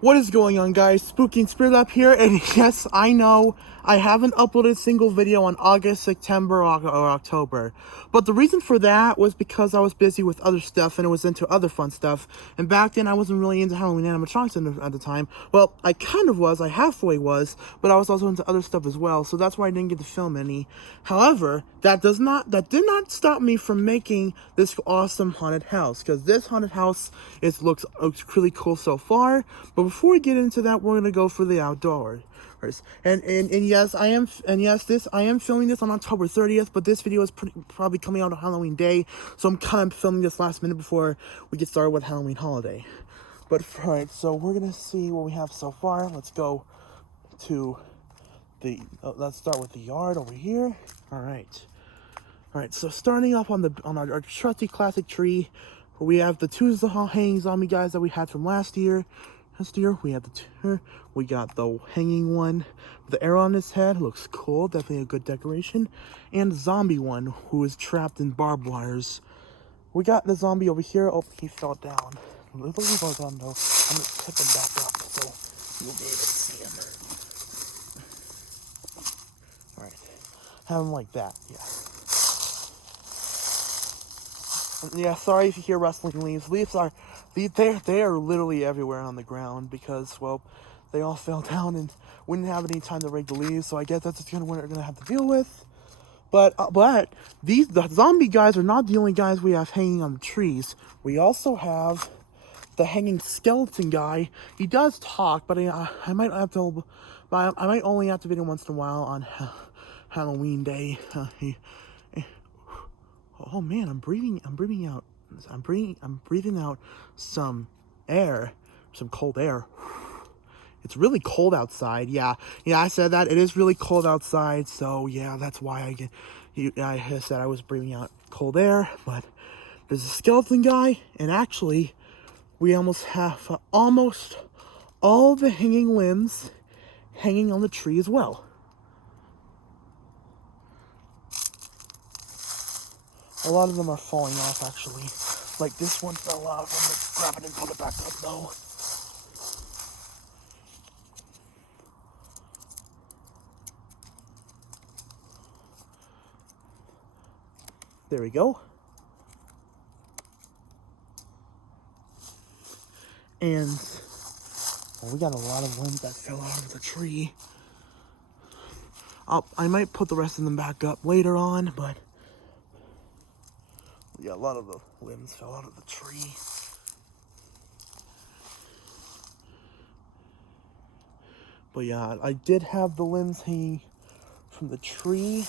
What is going on, guys? Spooky and Spirit up here, and yes, I know I haven't uploaded a single video on August, September, or October. But the reason for that was because I was busy with other stuff, and it was into other fun stuff. And back then, I wasn't really into Halloween animatronics at the time. Well, I kind of was, I halfway was, but I was also into other stuff as well, so that's why I didn't get to film any. However, that did not stop me from making this awesome haunted house, because this haunted house looks really cool so far. But before we get into that, we're gonna go for the outdoors. And yes, I am filming this on October 30th, but this video is probably coming out on Halloween Day, so I'm kind of filming this last minute before we get started with Halloween holiday. But alright, so we're gonna see what we have so far. Let's go to let's start with the yard over here. Alright, so starting off on our trusty classic tree, we have the two hanging zombie guys that we had from last year. We got the hanging one with the arrow on his head. Looks cool, definitely a good decoration. And the zombie one who is trapped in barbed wires. We got the zombie over here. Oh, he fell down. Little fell down though. I'm gonna tip him back up so you'll be able to see him. Alright. Have him like that, yeah. Yeah, sorry if you hear rustling leaves. They are literally everywhere on the ground because, well, they all fell down and we didn't have any time to rake the leaves, so I guess that's just what we're gonna have to deal with. But the zombie guys are not the only guys we have hanging on the trees. We also have the hanging skeleton guy. He does talk, but I might only activate him once in a while on Halloween Day. Oh man, I'm breathing out some air, some cold air. It's really cold outside. Yeah, I said that. It is really cold outside, so yeah, that's why I said I was breathing out cold air. But there's a skeleton guy, and actually, we almost have almost all the hanging limbs hanging on the tree as well. A lot of them are falling off, actually. Like this one fell off. I'm gonna grab it and put it back up, though. There we go. And well, we got a lot of limbs that fell out of the tree. I might put the rest of them back up later on, but yeah, a lot of the limbs fell out of the tree. But yeah, I did have the limbs hanging from the tree,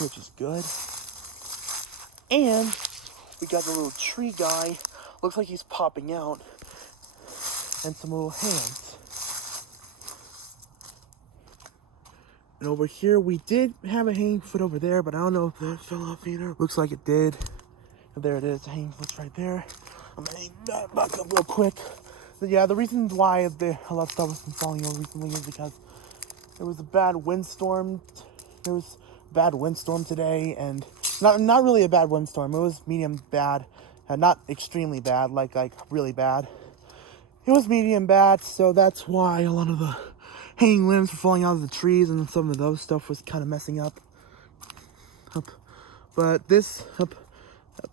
which is good. And we got the little tree guy. Looks like he's popping out. And some little hands. And over here, we did have a hanging foot over there, but I don't know if that fell off either. Looks like it did. And there it is, the hanging foot's right there. I'm gonna hang that back up real quick. So yeah, the reason why a lot of stuff has been falling over recently is because there was a bad windstorm. There was a bad windstorm today, and not really a bad windstorm. It was medium bad, and not extremely bad, like really bad. It was medium bad, so that's why a lot of the hanging limbs were falling out of the trees, and some of those stuff was kind of messing up. But this,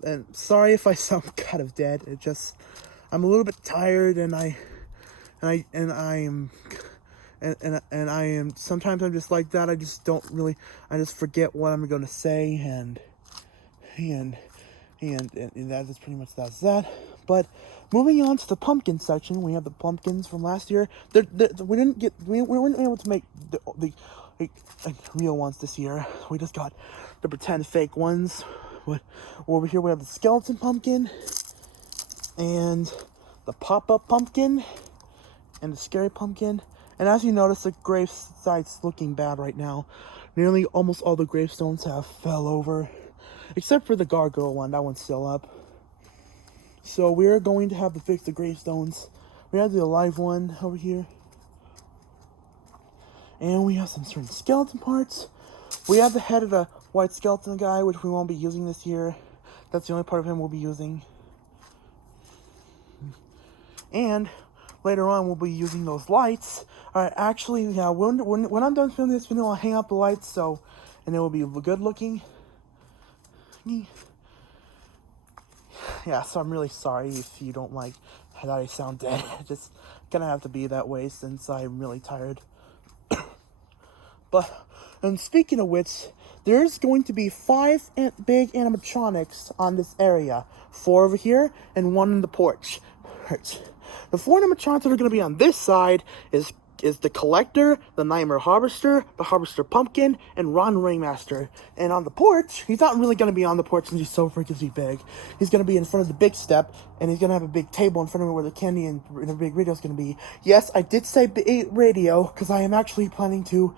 and sorry if I sound kind of dead. It just, I'm a little bit tired, and I am sometimes I'm just like that. I just forget what I'm going to say, and that is pretty much that. But moving on to the pumpkin section, we have the pumpkins from last year. We weren't able to make the real ones this year. We just got the pretend fake ones. But over here we have the skeleton pumpkin and the pop-up pumpkin and the scary pumpkin. And as you notice, the grave site's looking bad right now. Nearly almost all the gravestones have fell over, except for the gargoyle one. That one's still up. So we're going to have to fix the gravestones. We have the alive one over here. And we have some certain skeleton parts. We have the head of the white skeleton guy, which we won't be using this year. That's the only part of him we'll be using. And later on we'll be using those lights. Alright, actually, yeah, when I'm done filming this video, I'll hang up the lights, so, and it will be good looking. Yeah, so I'm really sorry if you don't like that I sound dead. Just gonna have to be that way since I'm really tired. But, and speaking of which, there's going to be 5 big animatronics on this area. 4 over here, and 1 in the porch. The 4 animatronics that are going to be on this side is the Collector, the Nightmare Harvester, the Harvester Pumpkin, and Ron Ringmaster. And on the porch, he's not really going to be on the porch since he's so freaking big. He's going to be in front of the big step, and he's going to have a big table in front of him where the candy and the big radio is going to be. Yes, I did say radio, because I am actually planning to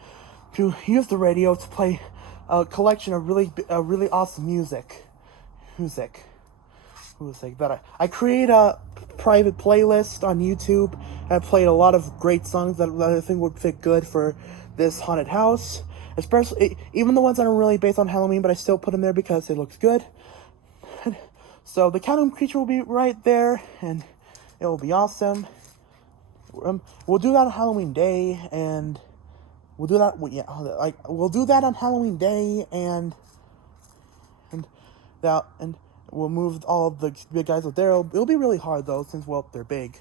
use the radio to play a collection of really awesome music. But I create a private playlist on YouTube, and I played a lot of great songs that I think would fit good for this haunted house. Especially, even the ones that are really based on Halloween, but I still put them there because it looks good. So the Cauldron Creeper will be right there, and it will be awesome. We'll do that on Halloween Day, and we'll do that. We'll do that on Halloween Day, and we'll move all of the big guys up there. It'll be really hard though, since well they're big.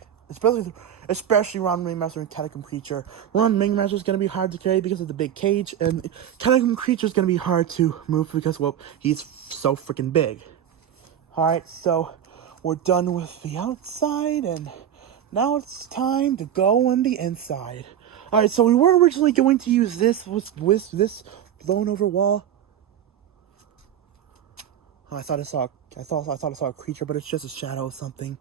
Especially Ron Ringmaster and Cauldron Creeper. Ron Ringmaster is gonna be hard to carry because of the big cage, and Cauldron Creeper is gonna be hard to move because well he's so freaking big. All right, so we're done with the outside, and now it's time to go on the inside. All right, so we were originally going to use this with this blown over wall. Oh, I thought I saw a creature, but it's just a shadow of something.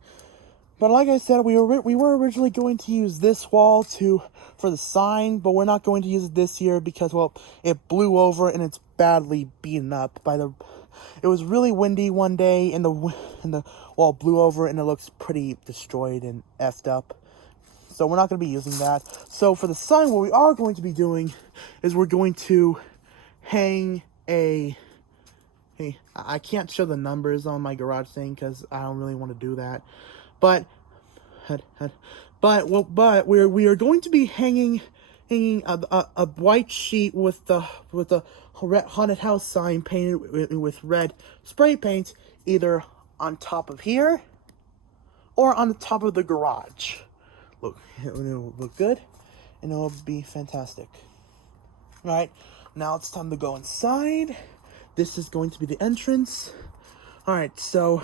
But like I said, we were originally going to use this wall for the sign, but we're not going to use it this year because well, it blew over and it's badly beaten up by the. It was really windy one day, and the wall blew over, and it looks pretty destroyed and effed up. So we're not going to be using that. So for the sign, what we are going to be doing is we're going to hang a. Hey, I can't show the numbers on my garage thing because I don't really want to do that. But we are going to be hanging a white sheet with the haunted house sign painted with red spray paint, either on top of here or on the top of the garage. Look, it'll look good, and it'll be fantastic. All right, now it's time to go inside. This is going to be the entrance. All right, so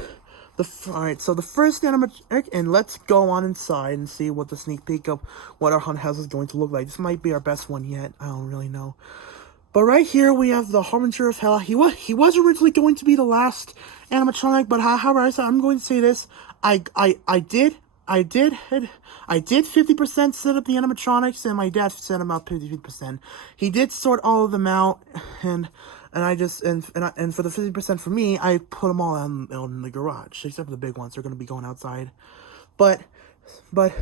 the first animatronic, and let's go on inside and see what the sneak peek of what our haunted house is going to look like. This might be our best one yet. I don't really know. But right here we have the Harbinger of Hell. He was originally going to be the last animatronic, but however, I'm going to say this. I did 50% set up the animatronics, and my dad set about 50%. He did sort all of them out, and I just and for the 50% for me, I put them all in the garage, except for the big ones. They're going to be going outside. But like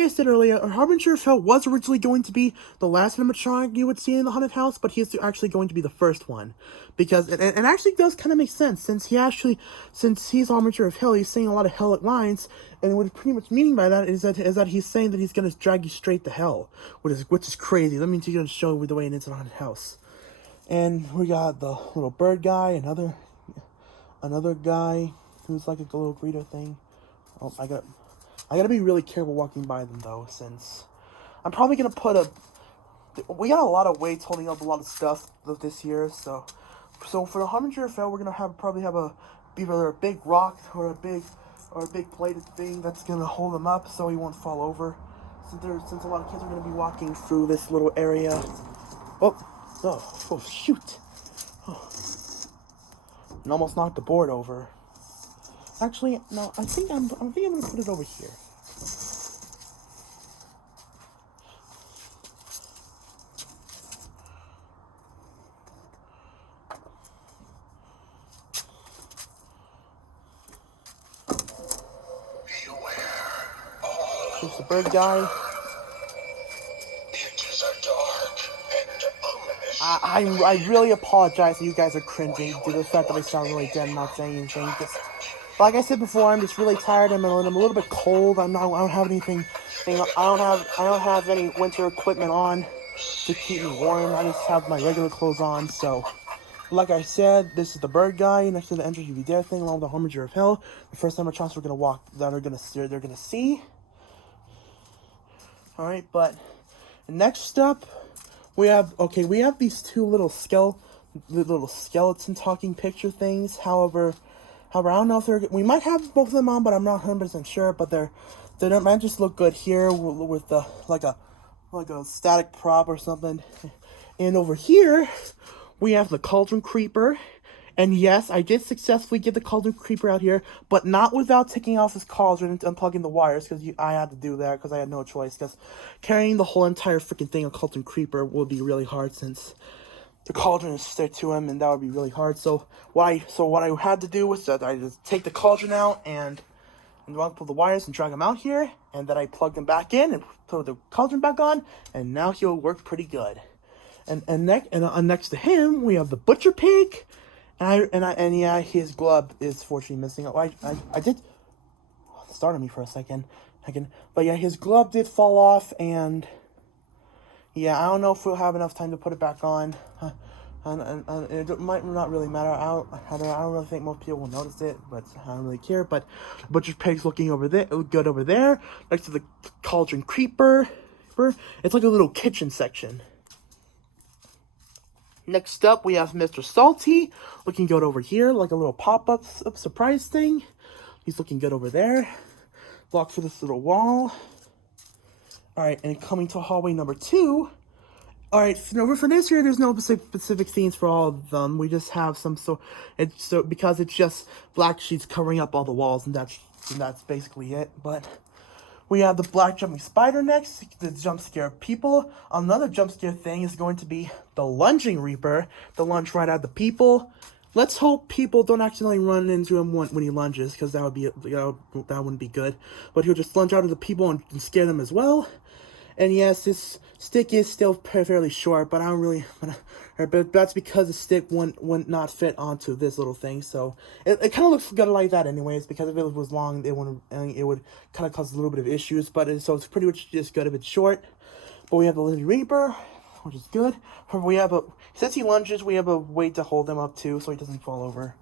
I said earlier, Harbinger of Hell was originally going to be the last animatronic you would see in the haunted house, but he's actually going to be the first one, because it actually does kind of make sense since he's Harbinger of Hell, he's saying a lot of hellic lines, and what pretty much meaning by that is that he's saying that he's going to drag you straight to hell, which is crazy. That means he's going to show you the way into the haunted house. And we got the little bird guy, another guy who's like a little greeter thing. Oh, I gotta be really careful walking by them though, since I'm probably gonna we got a lot of weights holding up a lot of stuff this year, so for the Harbinger of Hell, we're gonna probably have either a big rock or a big plated thing that's gonna hold him up so he won't fall over. Since a lot of kids are gonna be walking through this little area. Oh shoot! Oh. And almost knocked the board over. Actually, no. I think I'm gonna put it over here. There's the bird guy. I really apologize that you guys are cringing due to the fact that I sound really dead and not saying anything. like I said before, I'm just really tired. I'm a little bit cold. I don't have anything. I don't have any winter equipment on to keep me warm. I just have my regular clothes on. So, like I said, this is the bird guy next to the Enter You Be There thing, along with the Harbinger of Hell. The first animatronics we're gonna walk that they're gonna see. All right, but next up, we have these two little skeleton talking picture things. However, I don't know if we might have both of them on, but I'm not 100% sure. But they might just look good here with the like a static prop or something. And over here, we have the Cauldron Creeper. And yes, I did successfully get the Cauldron Creeper out here, but not without taking off his cauldron and unplugging the wires, because I had to do that because I had no choice, because carrying the whole entire freaking thing of Cauldron Creeper will be really hard since the cauldron is stuck to him, and that would be really hard. So what I had to do was that I just take the cauldron out and pull the wires and drag him out here, and then I plugged him back in and put the cauldron back on, and now he'll work pretty good. And next to him, we have the Butcher Pig. And yeah, his glove is fortunately missing. I did start on me for a second, but yeah, his glove did fall off, and yeah, I don't know if we'll have enough time to put it back on. And it might not really matter. I don't really think most people will notice it, but I don't really care. But Butcher Pig's looking good over there, next to the Cauldron Creeper. It's like a little kitchen section. Next up, we have Mr. Salty, looking good over here, like a little pop-up surprise thing. He's looking good over there. Blocked for this little wall. Alright, and coming to hallway number 2. Alright, for this here, there's no specific themes for all of them. We just have some, because it's just black sheets covering up all the walls, and that's basically it. But we have the black jumping spider next, the jump scare people. Another jump scare thing is going to be the lunging Reaper, the lunge right at the people. Let's hope people don't accidentally run into him when he lunges, because that wouldn't be good. But he'll just lunge out of the people and scare them as well. And yes, this stick is still fairly short, but but that's because the stick would not fit onto this little thing. So it kind of looks good like that anyways, because if it was long, it would kind of cause a little bit of issues. So it's pretty much just good if it's short. But we have the Lizard Reaper, which is good. Since he lunges, we have a weight to hold him up too, so he doesn't fall over.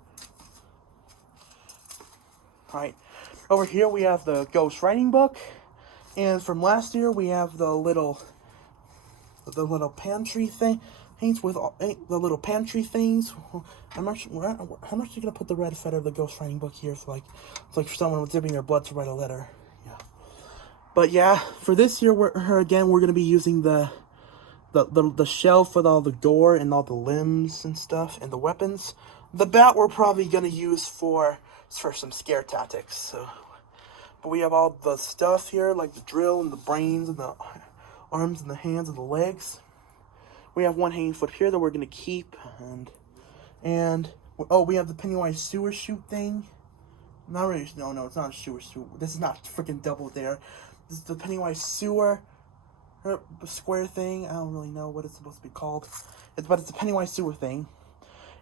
Alright, over here we have the Ghost Writing Book. And from last year, we have the little pantry things with the little pantry things. How much are you gonna put the red feather of the Ghost Writing Book here? It's like for someone dipping their blood to write a letter. Yeah. But yeah, for this year, we're gonna be using the shelf with all the door and all the limbs and stuff and the weapons. The bat we're probably gonna use for some scare tactics. So. But we have all the stuff here, like the drill and the brains and the arms and the hands and the legs. We have one hanging foot here that we're going to keep. And we have the Pennywise sewer chute thing. No, it's not a sewer chute. This is not freaking Double Dare. This is the Pennywise sewer square thing. I don't really know what it's supposed to be called. But it's a Pennywise sewer thing.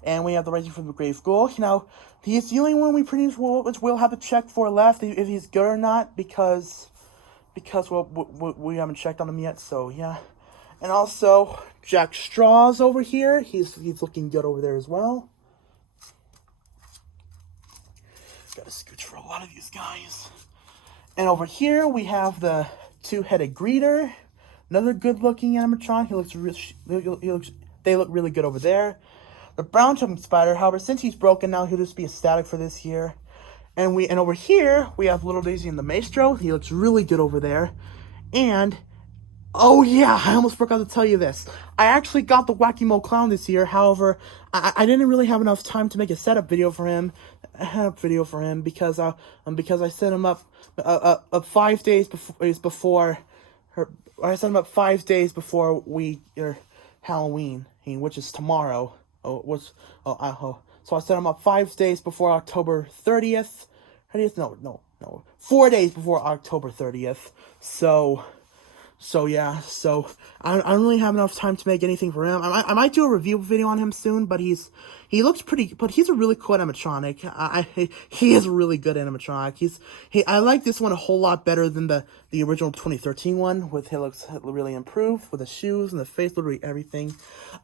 And we have the Rising from the Grave Ghoul. Now, he's the only one we pretty much will have to check for left, if he's good or not, because we haven't checked on him yet, so yeah. And also, Jack Straw's over here. He's looking good over there as well. Gotta scooch for a lot of these guys. And over here, we have the two-headed greeter. Another good-looking animatronic. They look really good over there. The brown jumping spider, however, since he's broken now, he'll just be a static for this year. And over here, we have Little Daisy and the Maestro. He looks really good over there. And, oh yeah, I almost forgot to tell you this. I actually got the Wacky Mo Clown this year. However, I didn't really have enough time to make a setup video for him. Because I set him up 5 days before. I set him up 5 days before Halloween, which is tomorrow. So I set him up 5 days before October 30th. 4 days before October 30th. So So yeah, so I don't really have enough time to make anything for him. I might do a review video on him soon, but he looks pretty, but he's a really cool animatronic. He is a really good animatronic. I like this one a whole lot better than the original 2013 one, with he looks really improved with the shoes and the face, literally everything.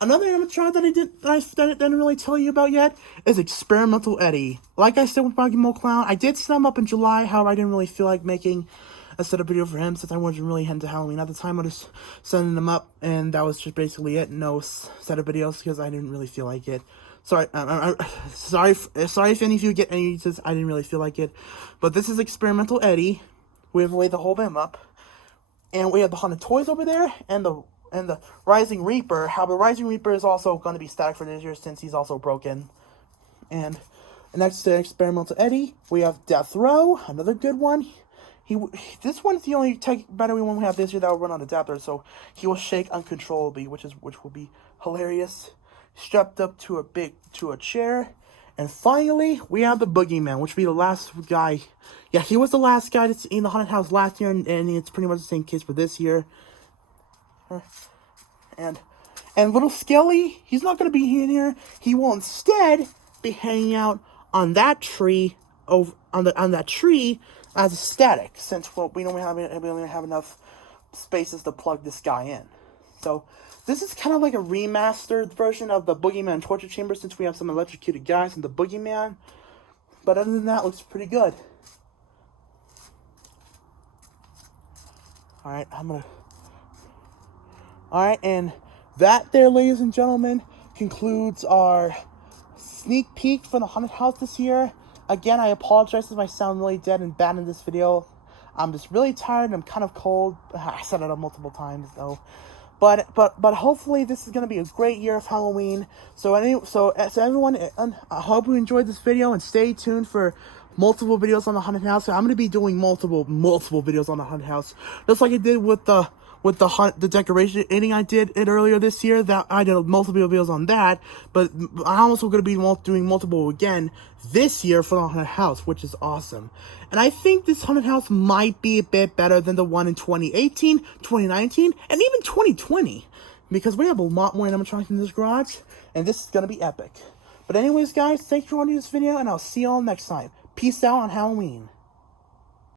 Another animatronic that I didn't really tell you about yet is Experimental Eddie. Like I said with Boogie Man Clown, I did set him up in July. However, I didn't really feel like making a setup video for him since I wasn't really into Halloween at the time. I was sending them up, and that was just basically it. No setup videos because I didn't really feel like it. Sorry, sorry if any of you get any uses. I didn't really feel like it, but this is Experimental Eddie. We have laid the whole bim up, and we have the Haunted Toys over there, and the Rising Reaper. How the Rising Reaper is also going to be static for this year since he's also broken. And next to Experimental Eddie, we have Death Row, another good one. This one's the only battery one we have this year that will run on adapter, so he will shake uncontrollably, which will be hilarious. Strapped up to a chair, and finally we have the Boogie Man, which will be the last guy. Yeah, he was the last guy that's in the haunted house last year, and it's pretty much the same case for this year. And little Skelly, he's not gonna be in here. He will instead be hanging out on that tree on that tree as a static, since we don't have enough spaces to plug this guy in. So this is kind of like a remastered version of the Boogie Man torture chamber, since we have some electrocuted guys in the Boogie Man. But other than that, it looks pretty good. Alright, Alright, and that there, ladies and gentlemen, concludes our sneak peek for the haunted house this year. Again, I apologize if I sound really dead and bad in this video. I'm just really tired and I'm kind of cold. I said it multiple times though. But hopefully this is going to be a great year of Halloween. So everyone, I hope you enjoyed this video, and stay tuned for multiple videos on the haunted house. I'm going to be doing multiple videos on the haunted house, just like I did with the decoration ending I did it earlier this year. That I did multiple videos on that, but I'm also going to be doing multiple again this year for the haunted house, which is awesome. And I think this haunted house might be a bit better than the one in 2018, 2019, and even 2020, because we have a lot more animatronics in this garage, and this is going to be epic. But anyways, guys, thanks for watching this video, and I'll see y'all next time. Peace out on Halloween.